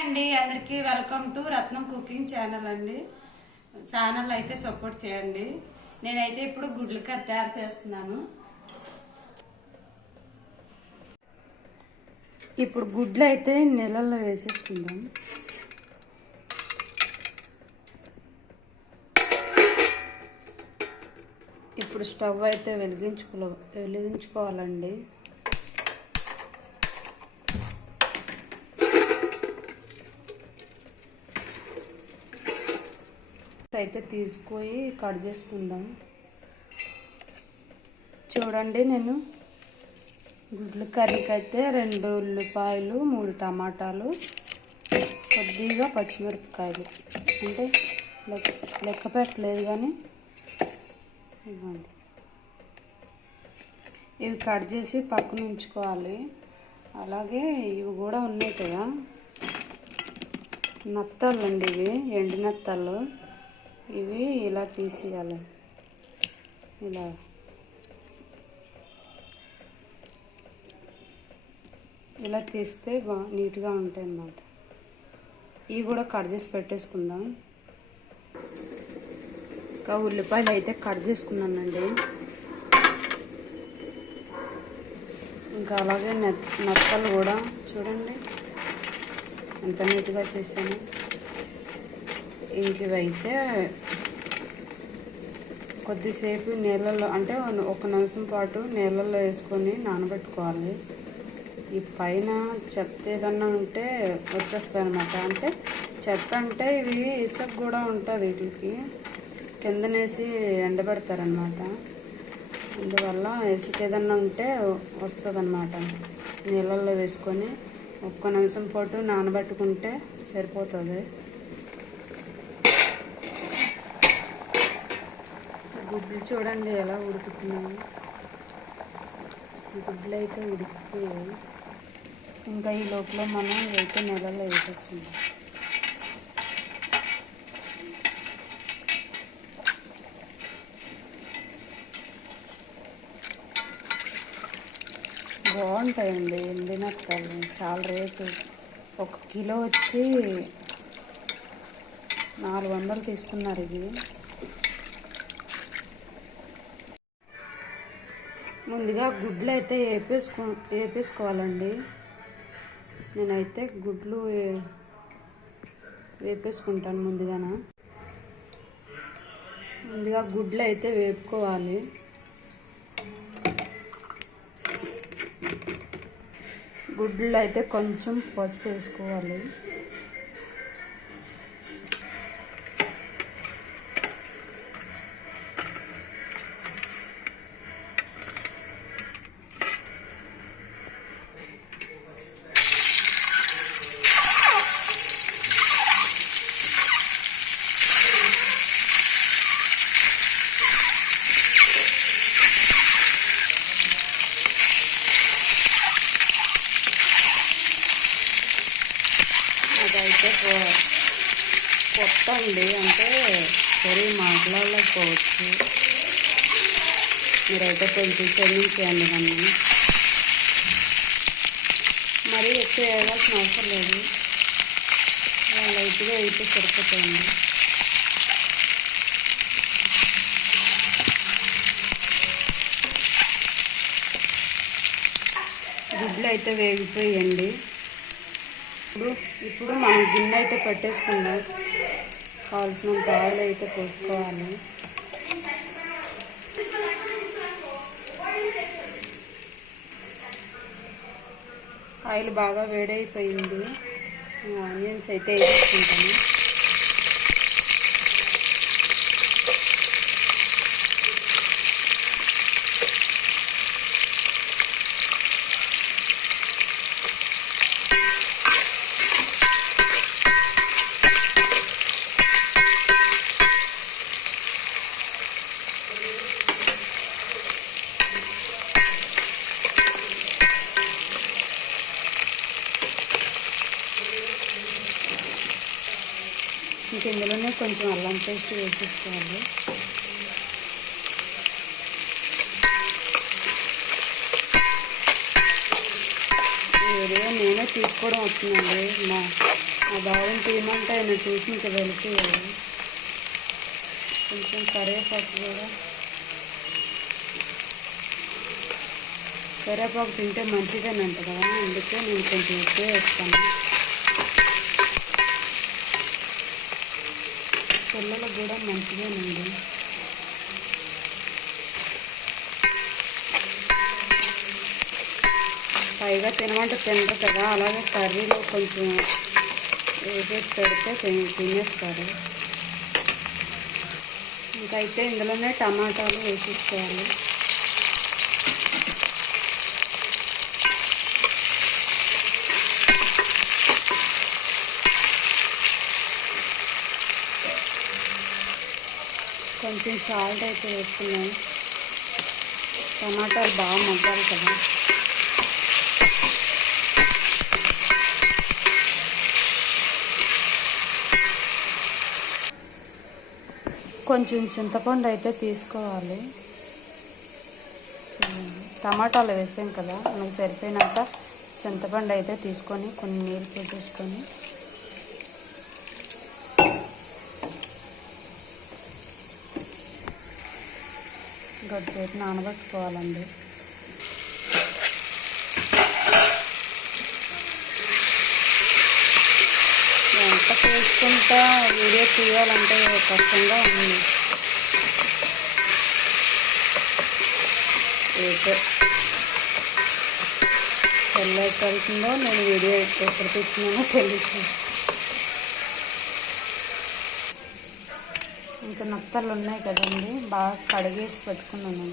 అండి అందరికీ welcome to Ratnam cooking channel అండి. ఛానల్ అయితే సపోర్ట్ చేయండి. నేనైతే ఇప్పుడు గుడ్లు కర్రీ తయారు చేస్తున్నాను. ఇప్పుడు గుడ్లు అయితే నీళ్ళల్లో వేసేసుకుందాం. ఇప్పుడు స్టవ్ అయితే వెలిగించుకోవాలండి. అయితే తీసుకొని కట్ చేసుకుందాం. చూడండి, నేను గుడ్ల కర్రీకి అయితే 2 ఉల్లిపాయలు, 3 టమాటాలు, కొద్దిగా పచ్చిమిరపకాయలు, అంటే లెక్క పెట్టలేదు కానీ ఇవ్వండి, ఇవి కట్ చేసి పక్కన ఉంచుకోవాలి. అలాగే ఇవి కూడా ఉన్నాయి కదా, నత్తలు అండి, ఇవి ఎండు నత్తలు. ఇవి ఇలా తీసేయాలి. ఇలా తీస్తే నీట్గా ఉంటాయి అన్నమాట. ఇవి కూడా కట్ చేసి పెట్టేసుకుందాం. ఇంకా ఉల్లిపాయలు అయితే కట్ చేసుకున్నానండి. ఇంకా అలాగే నత్తలు కూడా చూడండి ఎంత నీట్గా చేశాను. ఇంకివైతే కొద్దిసేపు నీళ్ళల్లో, అంటే 1 నిమిషం పాటు నీళ్ళల్లో వేసుకొని నానబెట్టుకోవాలి. ఈ పైన చెత్త ఏదన్నా ఉంటే వచ్చేస్తాయి అన్నమాట. అంటే చెత్త అంటే ఇవి ఇసుక కూడా ఉంటుంది, వీటికి కిందనేసి ఎండబెడతారనమాట. అందువల్ల ఇసుక ఏదన్నా ఉంటే వస్తుంది అన్నమాట. నీళ్ళల్లో వేసుకొని 1 నిమిషం పాటు నానబెట్టుకుంటే సరిపోతుంది. గుడ్లు చూడండి ఎలా ఉడుకుతున్నాయి. గుడ్లు అయితే ఉడికిపోయాయి. ఇంకా ఈ లోపల మనం అయితే నెలలో వేసేసుకుందాం. బాగుంటాయండి ఎండినత్తలు, చాలా రేటు. 1 కిలో వచ్చి 400 తీసుకున్నారు. ఇది ముందుగా గుడ్లు అయితే వేపేసుకోవాలండి. నేనైతే గుడ్లు వేపేసుకుంటాను. ముందుగా గుడ్లు అయితే వేపుకోవాలి. గుడ్లు అయితే కొంచెం పసుపు వేసుకోవాలి. అదైతే కొత్త అండి, అంటే సరే మాట్లాడలేకపోవచ్చు. మీరైతే కొంచెం క్షమించేయండి నన్ను. మరీ ఎక్కువ వేయాల్సిన అవసరం లేదు, లైట్గా అయితే సరిపోతాయండి. గుడ్లు అయితే వేగిపోయండి. ఇప్పుడు మనం గిన్నె అయితే పెట్టేసుకుందాం. కావాల్సినంత ఆయిల్ అయితే పోసుకోవాలి. ఆయిల్ బాగా వేడైపోయింది. ఆనియన్స్ అయితే వేసుకుంటాను. ఇంక ఇందులోనే కొంచెం అల్లం పేస్ట్ వేసేసుకోవాలి. ఈ వీడియో నేనే తీసుకోవడం వచ్చిందండి. మా బాగుంది తీయమంటే ఆయన చూసి ఇంకా వెళ్ళిపోయాడు. కొంచెం కరివేపాకు కూడా, కరివేపాకు తింటే మంచిదేనంట కదా, అందుకే నేను కొంచెం ఎక్కువ వేస్తాను. పిల్లలకు కూడా మంచిదేనండి. పైగా తినమంటే తినరు కదా, అలాగే కర్రీలో కొంచెం వేసేసి పెడితే తినేస్తారు. ఇంకైతే ఇందులోనే టమాటాలు వేసేసుకోవాలి. కొంచెం సాల్ట్ అయితే వేసుకున్నాను, టమాటాలు బాగా మగ్గాలి కదా. కొంచెం చింతపండు అయితే తీసుకోవాలి. టమాటాలు వేసాం కదా, మనకు సరిపోయినాక చింతపండు అయితే తీసుకొని కొన్ని నీళ్ళు పోసేసుకొని గడిసేపు నానబెట్టుకోవాలండి. ఎంత చేసుకుంటా వీడియో తీయాలంటే కష్టంగా ఉంది. అయితే తెల్లవుతుందో నేను వీడియో ఎక్కడ తెచ్చినానో తెలియదు. ఇంకా నత్తలు ఉన్నాయి కదండి, బాగా కడిగేసి పెట్టుకున్నాను,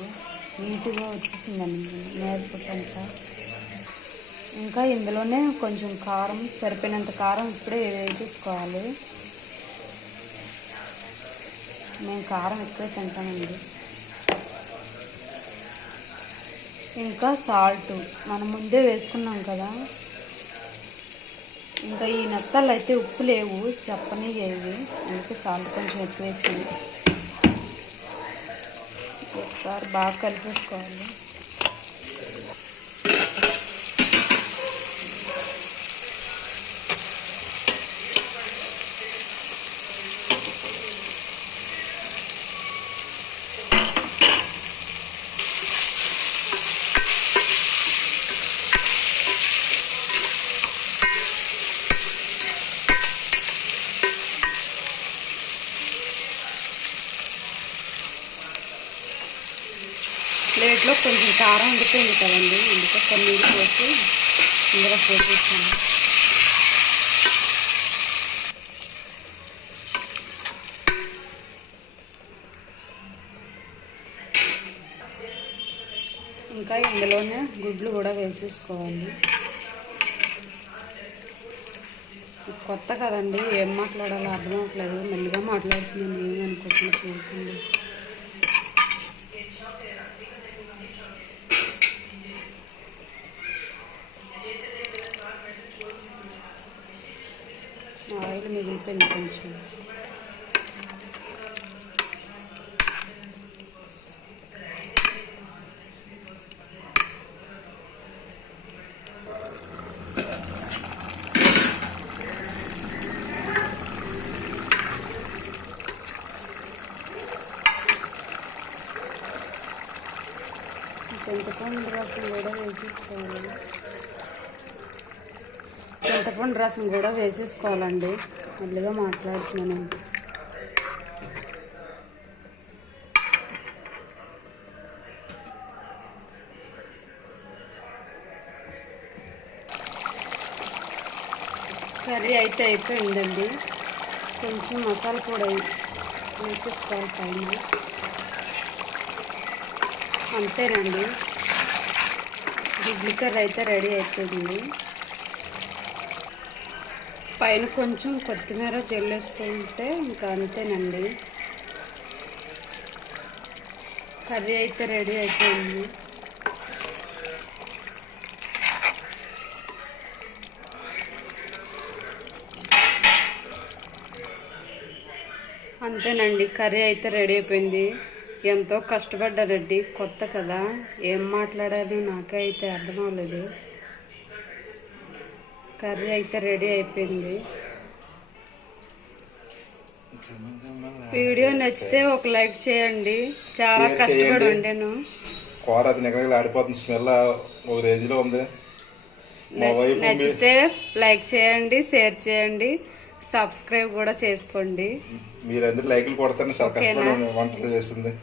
నీట్గా వచ్చేసిందండి నేర్పుటంతా. ఇంకా ఇందులోనే కొంచెం కారం, సరిపోయినంత కారం ఇప్పుడే వేసేసుకోవాలి. నేను కారం ఎక్కువ తింటానండి. ఇంకా సాల్ట్ మనం ముందే వేసుకున్నాం కదా. ఇంకా ఈ నత్తలు అయితే ఉప్పు లేవు, చెప్పని ఏవి, అందుకే సాల్ట్ కొంచెం ఎక్కువ వేసింది. ఒకసారి బాగా కలిపేసుకోవాలి. ప్లేట్లో కొంచెం కారం ఉండిపోయింది కదండి, అందుకే కొన్ని నీళ్ళు పోసి ఇందులో పోసేసాను. ఇంకా ఇందులోనే గుడ్లు కూడా వేసేసుకోవాలి. కొత్త కదండి, ఏం మాట్లాడాలో అర్థం అవ్వట్లేదు, మెల్లిగా మాట్లాడుతున్నాను, ఏమనుకోకుండా చూడండి. ఆయిల్ మిగిలిపోయింది కొంచెం. చింతపండు రసం కూడా వేసేసుకోవాలి. చింతపండు రసం కూడా వేసేసుకోవాలండి, మెల్లిగా మాట్లాడుతున్నాను. కర్రీ అయితే అయిపోయిందండి. కొంచెం మసాలా పొడి వేసేసుకోవాలి పైన. అంతేనండి, గుడ్లు కర్రీ అయితే రెడీ అయిపోయింది. పైన కొంచెం కొత్తిమీర జల్లేసుకుంటే ఇంకా అంతేనండి, కర్రీ అయితే రెడీ అయిపోయింది. అంతేనండి, కర్రీ అయితే రెడీ అయిపోయింది. ఎంతో కష్టపడ్డానండి, కొత్త కదా, ఏం మాట్లాడాలి నాకే అయితే అర్థం అవ్వలేదు. కర్రీ అయితే రెడీ అయిపోయింది. వీడియో నచ్చితే ఒక లైక్ చేయండి. చాలా షేర్ కష్టపడి చేయండి. వండాను. కూర అది నిగనగలు ఆడిపోతుంది, స్మెల్ ఒక రేంజ్లో ఉంది. మా వైఫ్ నచ్చితే లైక్ చేయండి, షేర్ చేయండి, సబ్స్క్రైబ్ కూడా చేసుకోండి. మీరందరూ లైకులు కొడతాను. చాలా కష్టపడి వంటలు చేస్తుంది.